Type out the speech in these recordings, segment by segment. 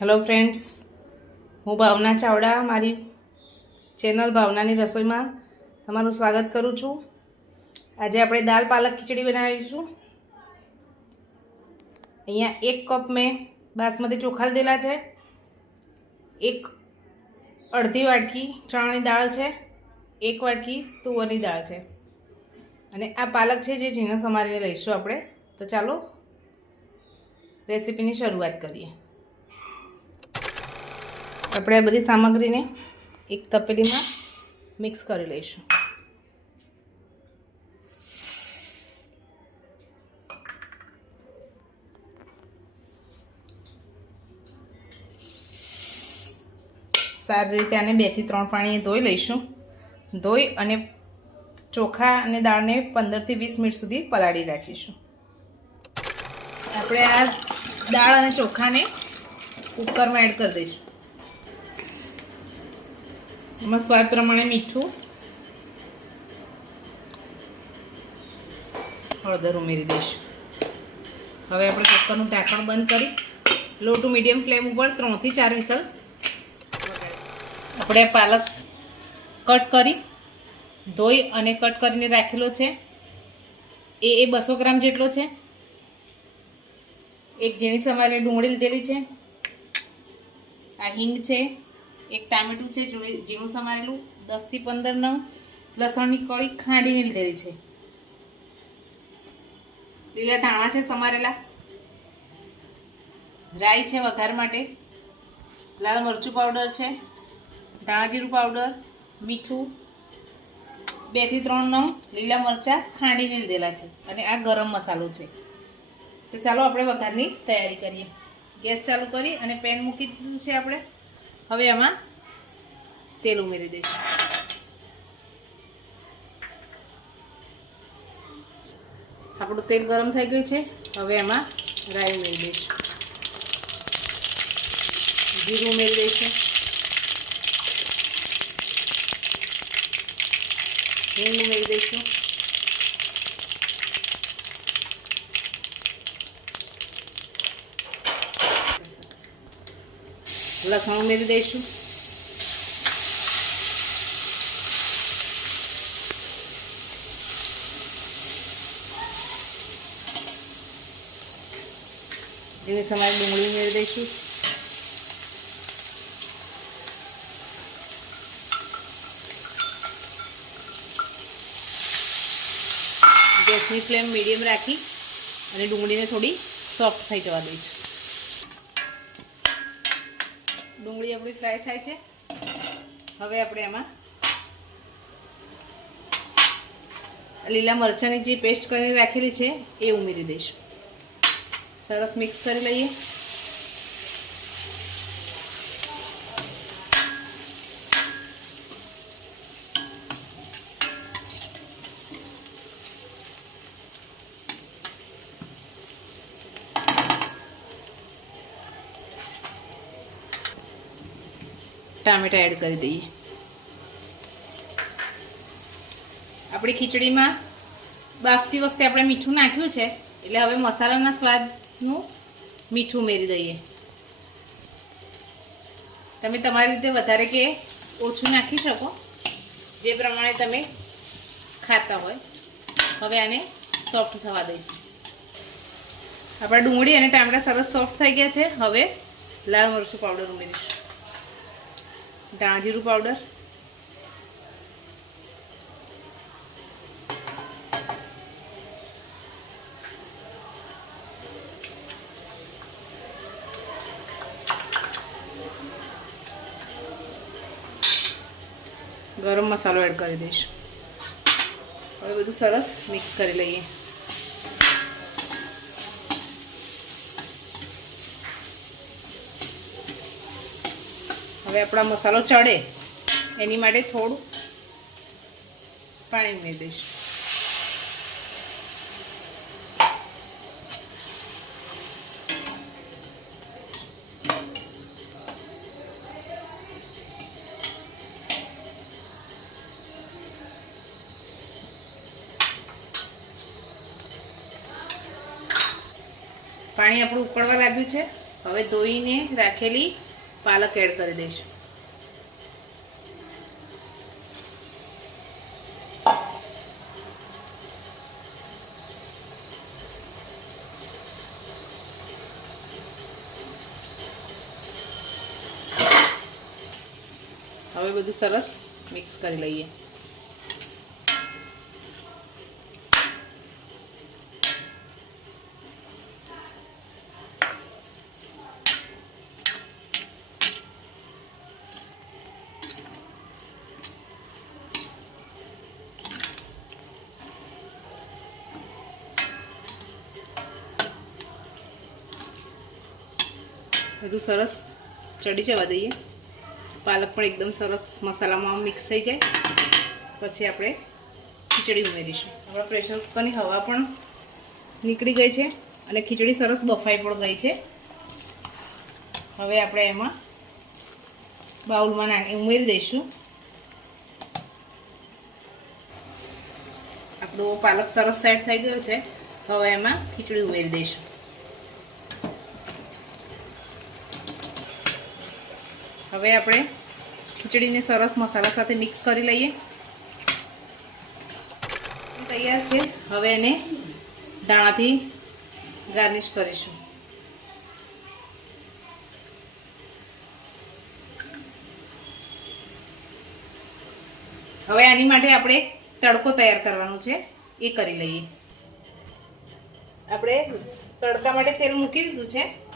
Hello friends હું ભાવના ચાવડા, મારી channel ભાવનાની રસોઈમાં તમારું સ્વાગત કરું છું. આજે આપણે દાલ પાલક ખીચડી બનાવીશું. અહીંયા એક કપ મેં બાસમતી ચોખા લીધેલા છે. એક અડધી વાટકી ચણાની દાળ છે. એક વાટકી તુવરની દાળ છે. અને આ પાલક છે જે ઝીણો સમારીને લઈશું આપણે. તો ચાલો રેસીપીની શરૂઆત કરીએ. આપણે આ બધી સામગ્રીને એક તપેલીમાં મિક્સ કરી લઈશું. સારી રીતે આને બેથી ત્રણ પાણીએ ધોઈ લઈશું. ધોઈ અને ચોખા અને દાળને પંદરથી વીસ મિનિટ સુધી પલાળી રાખીશું. આપણે આ દાળ અને ચોખાને કુકરમાં એડ કરી દઈશું. એમાં સ્વાદ પ્રમાણે મીઠું હળદર ઉમેરી દઈશું. હવે આપણે કુકરનું ઢાંકણ બંધ કરી, લો ટુ મીડિયમ ફ્લેમ ઉપર ત્રણથી ચાર વિસલ આપણે પાલક કટ કરી, ધોઈ અને કટ કરીને રાખેલો છે. એ એ બસો ગ્રામ જેટલો છે. એક ઝીણી સમારે ડુંગળી લીધેલી છે. આ હિંગ છે. એક ટામેટું છે, ઝીણું સમારેલું, દસથી પંદર નંગ, લસણની કળી ખાંડીને લીધેલી છે. લીલા ધાણા છે સમારેલા. રાઈ છે વઘાર માટે. લાલ મરચું પાવડર છે. ધાણાજીરું પાવડર મીઠું. બેથી ત્રણ નંગ લીલા મરચાં ખાંડીને લીધેલા છે અને આ ગરમ મસાલો છે. તો ચાલો આપણે વઘારની તૈયારી કરીએ. ગેસ ચાલુ કરી અને પેન મૂકી દીધું છે આપણે. હવે એમાં તેલ ઉમેરી દઈશું. આપણું તેલ ગરમ થઈ ગયું છે. હવે એમાં રાઈ ઉમેરી દઈશું. જીરું ઉમેરી દઈશું. હિંગ ઉમેરી દઈશું. લસણ ઉમેરી દઈશું. એની સમય ડુંગળી ઉમેરી દઈશું. ગેસની ફ્લેમ મીડિયમ રાખી અને ડુંગળીને થોડી સોફ્ટ થઈ જવા દઈશું. ડુંગળી આપણી ફ્રાય થાય છે. હવે આપણે એમાં લીલા મરચાંની જે પેસ્ટ કરીને રાખેલી છે, એ ઉમેરી દઈશું. સરસ મિક્સ કરી લઈએ. ટામેટા એડ કરી દઈએ. આપણી ખીચડીમાં બાફતી વખતે આપણે મીઠું નાખ્યું છે, એટલે હવે મસાલાના સ્વાદનું મીઠું ઉમેરી દઈએ. તમે તમારી રીતે વધારે કે ઓછું નાખી શકો, જે પ્રમાણે તમે ખાતા હોય. હવે આને સોફ્ટ થવા દઈશું. આપણા ડુંગળી અને ટામેટા સરસ સોફ્ટ થઈ ગયા છે. હવે લાલ મરચું પાવડર ઉમેરીશું. ધાણા જીરું પાવડર ગરમ મસાલો એડ કરી દઈશ. હવે બધું સરસ મિક્સ કરી લઈએ. હવે આપણા મસાલો ચડે. એની માટે થોડું પાણી ઉમેરી દઈશું. પાણી આપણું ઉકળવા લાગ્યું છે. હવે ધોઈને રાખેલી પાલક એડ કરી દઈશું. હવે બધું સરસ મિક્સ કરી લઈએ. બધું સરસ ચડી જવા દઈએ. પાલક પણ એકદમ સરસ મસાલામાં મિક્સ થઈ જાય. પછી આપણે ખીચડી ઉમેરીશું. આપણા પ્રેશર કુકરની હવા પણ નીકળી ગઈ છે અને ખીચડી સરસ બફાઈ પણ ગઈ છે. હવે આપણે એમાં બાઉલમાં નાખી, ઉમેરી દઈશું. આપણો પાલક સરસ સેટ થઈ ગયો છે. હવે એમાં ખીચડી ઉમેરી દઈશું. હવે આપણે ખીચડીને સરસ મસાલા સાથે મિક્સ કરી લઈએ. તૈયાર છે. હવે એને દાણાથી ગાર્નિશ કરીશું. હવે આની માટે આપણે તડકો તૈયાર કરવાનો છે. એ કરી લઈએ. આપણે તડકા માટે તેલ મૂકી દીધું છે.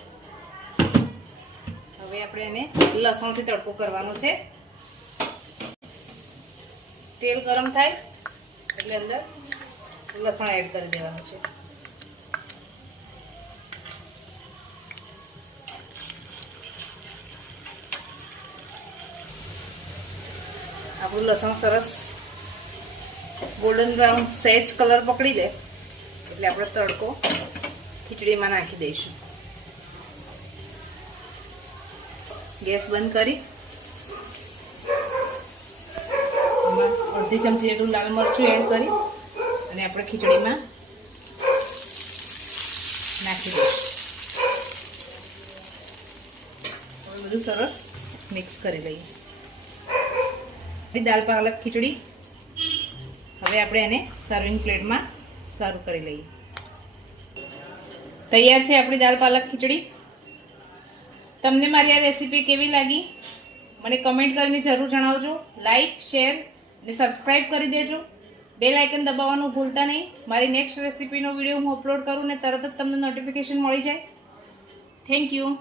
હવે આપણે એને લસણથી તડકો કરવાનો છે. તેલ ગરમ થાય એટલે અંદર લસણ એડ કરી દેવાનું છે. આપણું લસણ સરસ ગોલ્ડન બ્રાઉન સેજ કલર પકડી દે. એટલે આપણે તડકો ખીચડીમાં નાખી દઈશું. ગેસ બંધ કરી. એમાં અડધી ચમચી જેટલું લાલ મરચું એડ કરી અને આપણે ખીચડીમાં નાખી દઈશું. બધું સરસ મિક્સ કરી લઈએ. દાલ પાલક ખીચડી. હવે આપણે એને સર્વિંગ પ્લેટમાં સર્વ કરી લઈએ. તૈયાર છે આપણી દાલ પાલક ખીચડી? તમને મારી આ રેસીપી કેવી લાગી? મને કમેન્ટ કરીને જરૂર જણાવજો. લાઇક શેર અને સબસ્ક્રાઈબ કરી દેજો. બે લાઇકન દબાવવાનું ભૂલતા નહીં. મારી નેક્સ્ટ રેસીપીનો વીડિયો હું અપલોડ કરું ને તરત જ તમને નોટિફિકેશન મળી જાય. Thank you